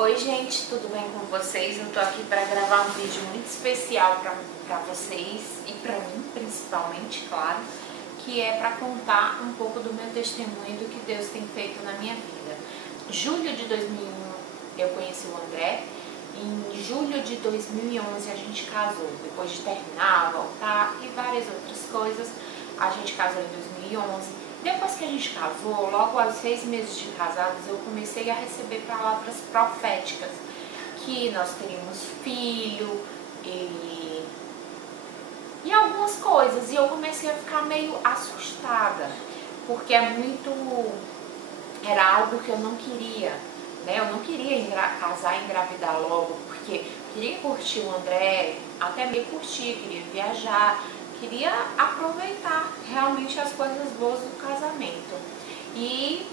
Oi gente, tudo bem com vocês? Eu tô aqui para gravar um vídeo muito especial para vocês e para mim principalmente, claro, que é para contar um pouco do meu testemunho do que Deus tem feito na minha vida. Julho de 2001 eu conheci o André, em julho de 2011 a gente casou, depois de terminar, voltar e várias outras coisas, a gente casou em 2011. Depois que a gente casou, logo aos 6 meses de casados, eu comecei a receber palavras proféticas, que nós teríamos filho e algumas coisas. E eu comecei a ficar meio assustada, porque era algo que eu não queria, né? Eu não queria casar e engravidar logo, porque queria curtir o André, até me curtir, queria viajar, queria aproveitar realmente as coisas boas do casamento. E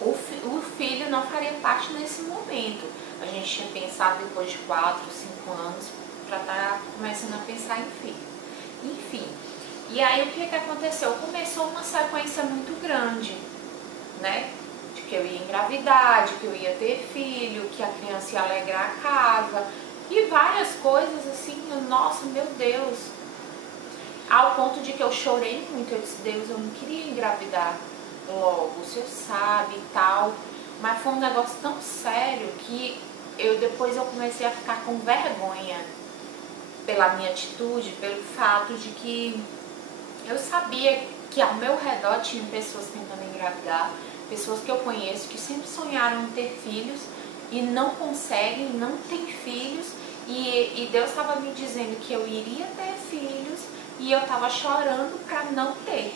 o filho não faria parte nesse momento. A gente tinha pensado depois de 4, 5 anos para estar começando a pensar em filho. Enfim, e aí o que aconteceu? Começou uma sequência muito grande, né? De que eu ia engravidar, de que eu ia ter filho, que a criança ia alegrar a casa e várias coisas assim. Nossa, meu Deus! Ao ponto de que eu chorei muito, eu disse, Deus, eu não queria engravidar logo, o Senhor sabe e tal, mas foi um negócio tão sério que depois eu comecei a ficar com vergonha pela minha atitude, pelo fato de que eu sabia que ao meu redor tinham pessoas tentando engravidar, pessoas que eu conheço que sempre sonharam em ter filhos e não conseguem, não têm filhos, e Deus estava me dizendo que eu iria ter filhos, e eu tava chorando pra não ter.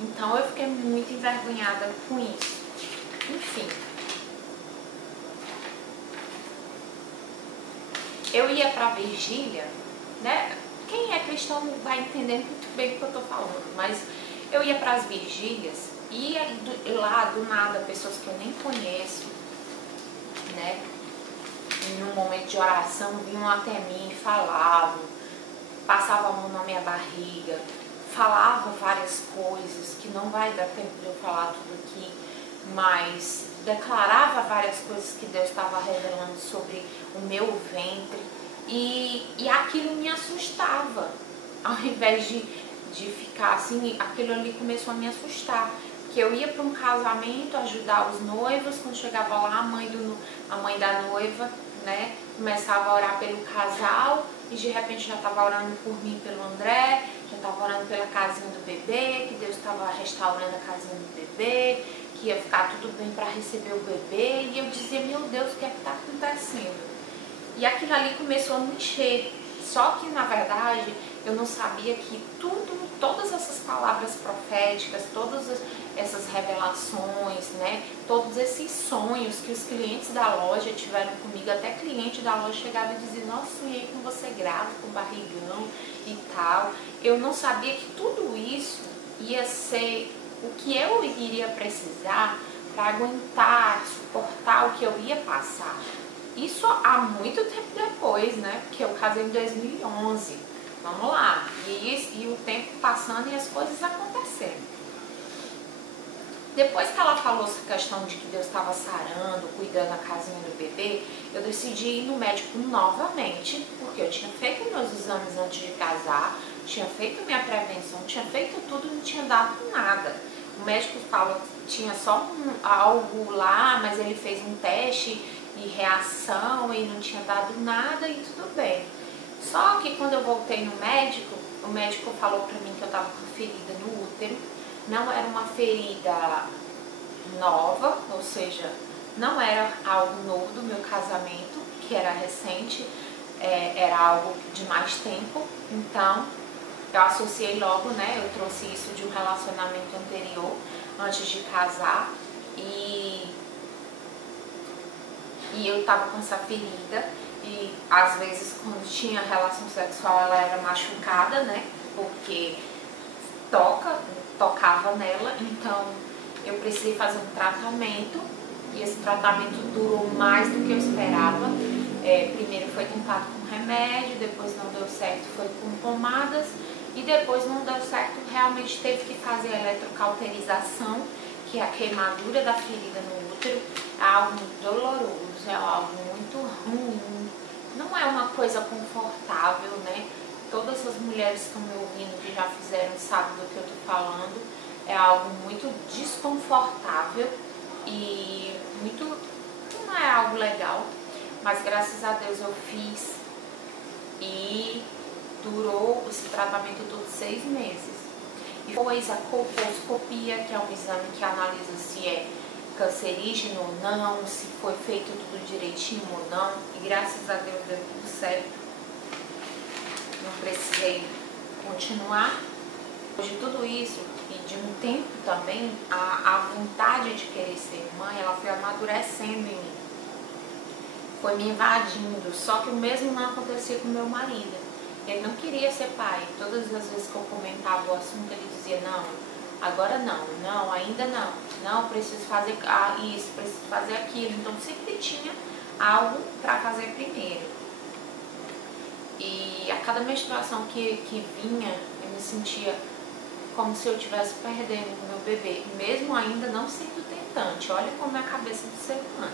Então eu fiquei muito envergonhada com isso. Enfim. Eu ia pra vigília, né? Quem é cristão vai entender muito bem o que eu tô falando. Mas eu ia pras vigílias e lá do nada pessoas que eu nem conheço, né? Num momento de oração vinham até mim e falavam, passava a mão na minha barriga, falava várias coisas, que não vai dar tempo de eu falar tudo aqui, mas declarava várias coisas que Deus estava revelando sobre o meu ventre, e aquilo me assustava. Ao invés de ficar assim, aquilo ali começou a me assustar, que eu ia para um casamento ajudar os noivos, quando chegava lá a mãe da noiva, né, começava a orar pelo casal, e de repente já estava orando por mim, pelo André, já estava orando pela casinha do bebê, que Deus estava restaurando a casinha do bebê, que ia ficar tudo bem para receber o bebê, e eu dizia, meu Deus, o que é que está acontecendo? E aquilo ali começou a me encher, só que na verdade eu não sabia que todas essas palavras proféticas, todas essas revelações, né, todos esses sonhos que os clientes da loja tiveram comigo, até cliente da loja chegava e dizia, nossa, sonhei com você grávida, com barrigão e tal. Eu não sabia que tudo isso ia ser o que eu iria precisar para aguentar, suportar o que eu ia passar. Isso há muito tempo depois, né, porque eu casei em 2011. Vamos lá, e o tempo passando e as coisas acontecendo. Depois que ela falou essa questão de que Deus estava sarando, cuidando da casinha do bebê, eu decidi ir no médico novamente, porque eu tinha feito meus exames antes de casar, tinha feito minha prevenção, tinha feito tudo, não tinha dado nada. O médico falou que tinha só algo lá, mas ele fez um teste e reação e não tinha dado nada e tudo bem. Só que quando eu voltei no médico, o médico falou pra mim que eu tava com ferida no útero. Não era uma ferida nova, ou seja, não era algo novo do meu casamento, que era recente, era algo de mais tempo. Então, eu associei logo, né, eu trouxe isso de um relacionamento anterior, antes de casar, e eu tava com essa ferida. E às vezes quando tinha relação sexual ela era machucada, né? Porque tocava nela, então eu precisei fazer um tratamento e esse tratamento durou mais do que eu esperava. Primeiro foi tentado com remédio, depois não deu certo, foi com pomadas e depois não deu certo, realmente teve que fazer a eletrocauterização, que é a queimadura da ferida no útero, é algo muito doloroso. é algo muito ruim, não é uma coisa confortável, né? Todas as mulheres que estão me ouvindo, que já fizeram, sabem do que eu tô falando. É algo muito desconfortável e não é algo legal, mas graças a Deus eu fiz e durou esse tratamento todo 6 meses. E depois a colposcopia, que é um exame que analisa se é cancerígeno ou não, se foi feito tudo direitinho ou não, e graças a Deus deu tudo certo. Não precisei continuar. Depois de tudo isso e de um tempo também, a vontade de querer ser mãe, ela foi amadurecendo em mim. Foi me invadindo, só que o mesmo não acontecia com meu marido. Ele não queria ser pai. Todas as vezes que eu comentava o assunto, ele dizia, não, agora não, ainda não, preciso fazer isso, preciso fazer aquilo. Então sempre tinha algo para fazer primeiro. E a cada menstruação que vinha, eu me sentia como se eu estivesse perdendo o meu bebê, mesmo ainda não sendo tentante. Olha como é a cabeça do ser humano.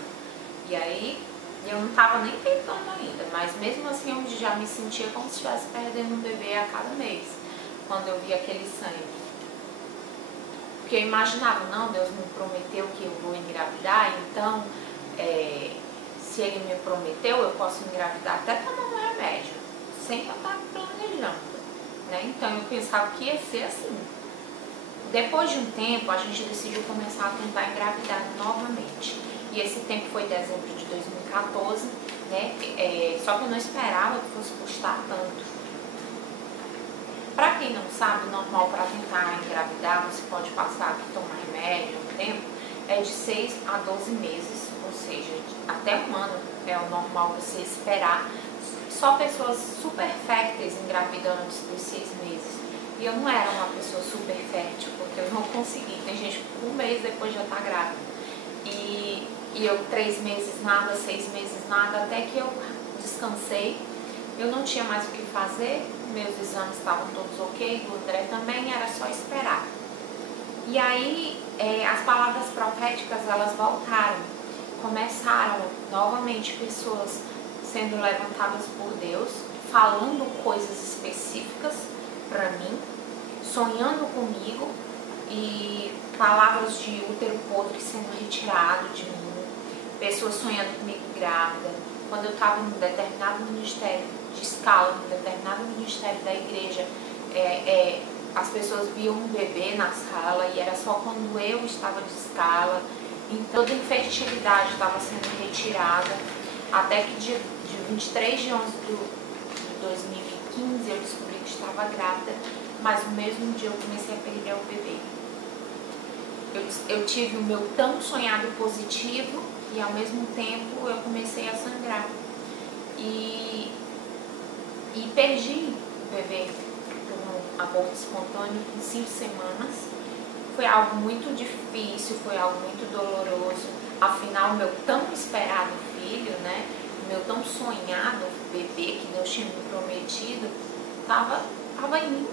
E aí, eu não estava nem tentando ainda, mas mesmo assim eu já me sentia como se estivesse perdendo um bebê a cada mês, quando eu via aquele sangue. Porque eu imaginava, não, Deus me prometeu que eu vou engravidar, então, se Ele me prometeu, eu posso engravidar até tomando remédio, sem eu estar planejando, né? Então eu pensava que ia ser assim. Depois de um tempo, a gente decidiu começar a tentar engravidar novamente. E esse tempo foi dezembro de 2014, né? Só que eu não esperava que fosse custar tanto. Para quem não sabe, o normal para tentar engravidar, você pode passar aqui, tomar remédio, um tempo, é de 6 a 12 meses, ou seja, até um ano é o normal você esperar. Só pessoas super férteis engravidam antes dos 6 meses. E eu não era uma pessoa super fértil, porque eu não consegui. Tem gente que 1 mês depois já tá grávida. E eu 3 meses nada, 6 meses nada, até que eu descansei. Eu não tinha mais o que fazer, meus exames estavam todos ok, do André também, era só esperar. E aí as palavras proféticas, elas voltaram. Começaram novamente pessoas sendo levantadas por Deus, falando coisas específicas para mim, sonhando comigo, e palavras de útero podre sendo retirado de mim, pessoas sonhando comigo grávida. Quando eu estava em um determinado ministério de escala, em um determinado ministério da igreja, as pessoas viam um bebê na sala e era só quando eu estava de escala. Então toda a infertilidade estava sendo retirada, até que dia 23 de 11 de 2015 eu descobri que estava grávida, mas no mesmo dia eu comecei a perder o bebê. Eu tive o meu tão sonhado positivo e ao mesmo tempo eu comecei a sangrar. E perdi o bebê por um aborto espontâneo em 5 semanas. Foi algo muito difícil, foi algo muito doloroso. Afinal, meu tão esperado filho, né? Meu tão sonhado bebê que Deus tinha me prometido, estava indo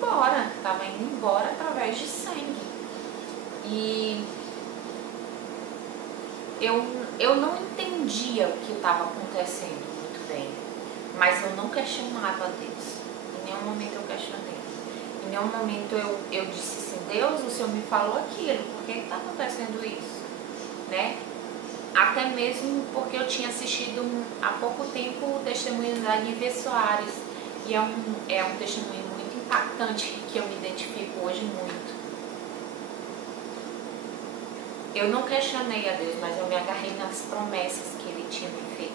embora através de sangue. E eu não entendia o que estava acontecendo muito bem, mas eu não questionava Deus. Em nenhum momento eu questionei. Em nenhum momento eu disse assim, Deus, o Senhor me falou aquilo, por que está acontecendo isso? Né? Até mesmo porque eu tinha assistido há pouco tempo o testemunho da Lívia Soares, e é um testemunho muito impactante que eu me identifico hoje muito. Eu não questionei a Deus, mas eu me agarrei nas promessas que Ele tinha me feito.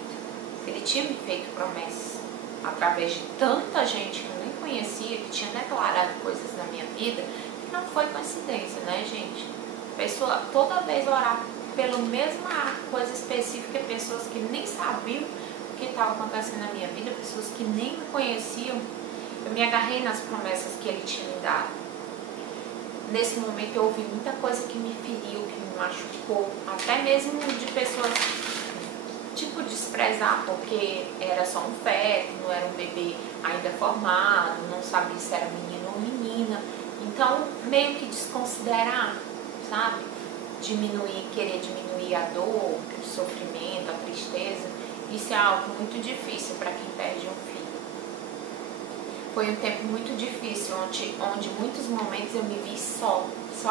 Ele tinha me feito promessas através de tanta gente que eu nem conhecia, que tinha declarado coisas na minha vida, que não foi coincidência, né, gente? Pessoa toda vez orar pela mesma coisa específica, pessoas que nem sabiam o que estava acontecendo na minha vida, pessoas que nem me conheciam. Eu me agarrei nas promessas que Ele tinha me dado. Nesse momento eu ouvi muita coisa que me feriu, que me machucou, até mesmo de pessoas tipo desprezar, porque era só um feto, não era um bebê ainda formado, não sabia se era menino ou menina. Então meio que desconsiderar, sabe? Querer diminuir a dor, o sofrimento, a tristeza. tristeza, isso é algo muito difícil para quem perde um filho. Foi um tempo muito difícil, onde muitos momentos eu me vi só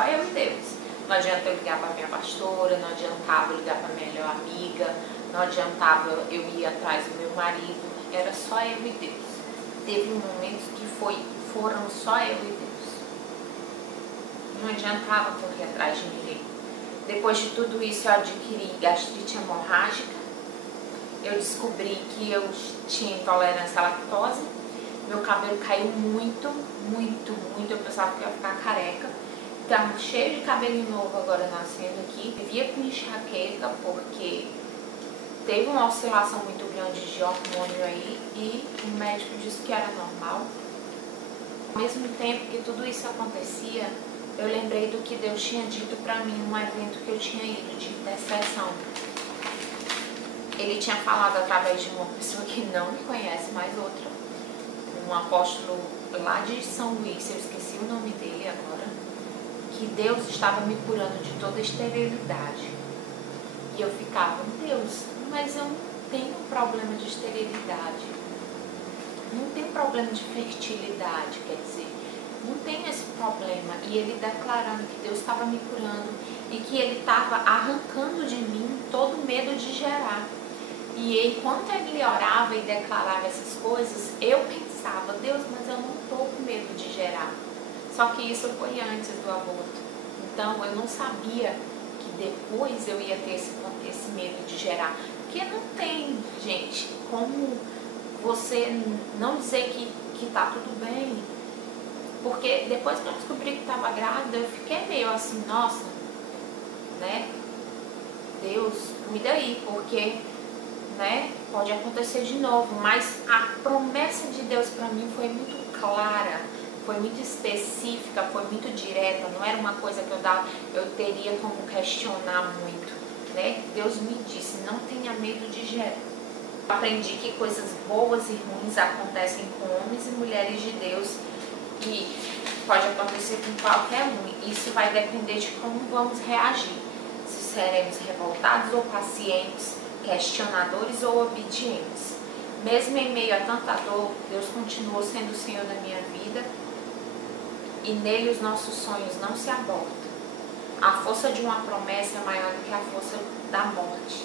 eu e Deus. Não adianta eu ligar para minha pastora, não adiantava eu ligar para minha melhor amiga, não adiantava eu ir atrás do meu marido, era só eu e Deus. Teve momentos que foram só eu e Deus. Não adiantava correr atrás de ninguém. Depois de tudo isso, eu adquiri gastrite hemorrágica. Eu descobri que eu tinha intolerância à lactose. Meu cabelo caiu muito. Eu pensava que eu ia ficar careca. Então, cheio de cabelinho novo agora nascendo aqui. Vivia com enxaqueca porque teve uma oscilação muito grande de hormônio aí e o médico disse que era normal. Ao mesmo tempo que tudo isso acontecia, eu lembrei do que Deus tinha dito para mim num evento que eu tinha ido de intercessão. Ele tinha falado através de uma pessoa que não me conhece, mais outra, um apóstolo lá de São Luís, eu esqueci o nome dele agora, que Deus estava me curando de toda esterilidade. E eu ficava, Deus, mas eu não tenho problema de esterilidade, não tenho problema de fertilidade, quer dizer, não tenho esse problema. E ele declarando que Deus estava me curando e que ele estava arrancando de mim todo o medo de gerar. E enquanto ele orava e declarava essas coisas, eu pensava, Deus, mas eu não estou com medo de gerar. Só que isso foi antes do aborto. Então eu não sabia que depois eu ia ter esse medo de gerar. Porque não tem, gente, como você não dizer que tá tudo bem. Porque depois que eu descobri que estava grávida, eu fiquei meio assim, nossa, né? Deus, cuida aí, porque, né, pode acontecer de novo. Mas a promessa de Deus para mim foi muito clara, foi muito específica, foi muito direta. Não era uma coisa que eu teria como questionar muito, né? Deus me disse, não tenha medo de gerar. Aprendi que coisas boas e ruins acontecem com homens e mulheres de Deus e pode acontecer com qualquer um. Isso vai depender de como vamos reagir. Se seremos revoltados ou pacientes, questionadores ou obedientes. Mesmo em meio a tanta dor, Deus continuou sendo o Senhor da minha vida e nele os nossos sonhos não se abortam. A força de uma promessa é maior do que a força da morte.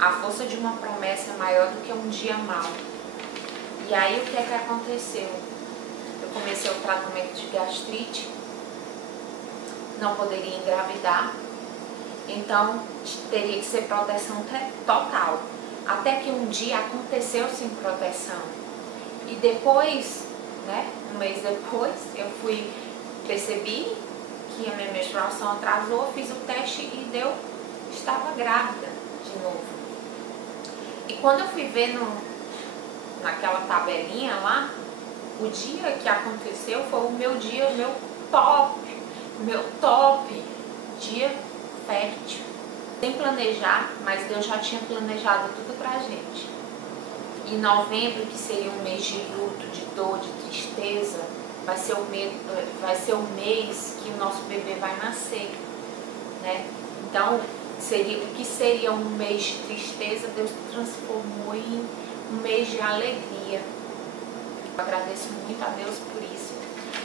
A força de uma promessa é maior do que um dia mau. E aí o que é que aconteceu? Eu comecei o tratamento de gastrite, não poderia engravidar, então teria que ser proteção total. Até que um dia aconteceu sem proteção. E depois, né, um mês depois, percebi que a minha menstruação atrasou, fiz o teste e estava grávida de novo. E quando eu fui ver naquela tabelinha lá, o dia que aconteceu foi o meu dia, meu top dia fértil. Sem planejar, mas Deus já tinha planejado tudo pra gente. E novembro, que seria um mês de luto, de dor, de tristeza, vai ser o mês que o nosso bebê vai nascer, né? Então, o que seria um mês de tristeza, Deus transformou em um mês de alegria. Eu agradeço muito a Deus por isso,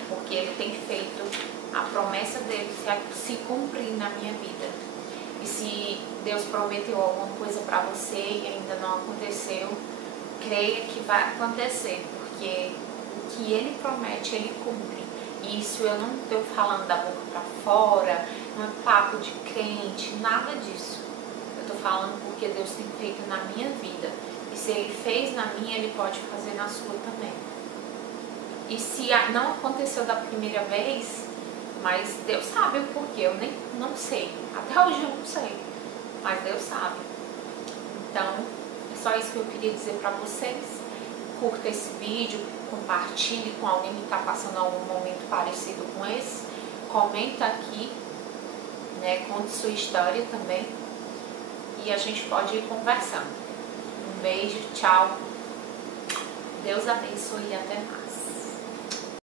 porque Ele tem feito a promessa dele se cumprir na minha vida. E se Deus prometeu alguma coisa para você e ainda não aconteceu, creia que vai acontecer, porque o que Ele promete, Ele cumpre. E isso eu não estou falando da boca para fora, não é papo de crente, nada disso. Eu estou falando porque Deus tem feito na minha vida. E se Ele fez na minha, Ele pode fazer na sua também. E se não aconteceu da primeira vez, mas Deus sabe o porquê, eu não sei. Até hoje eu não sei, mas Deus sabe. Então, é só isso que eu queria dizer para vocês. Curta esse vídeo, compartilhe com alguém que está passando algum momento parecido com esse. Comenta aqui, né, conte sua história também. E a gente pode ir conversando. Um beijo, tchau. Deus abençoe e até mais.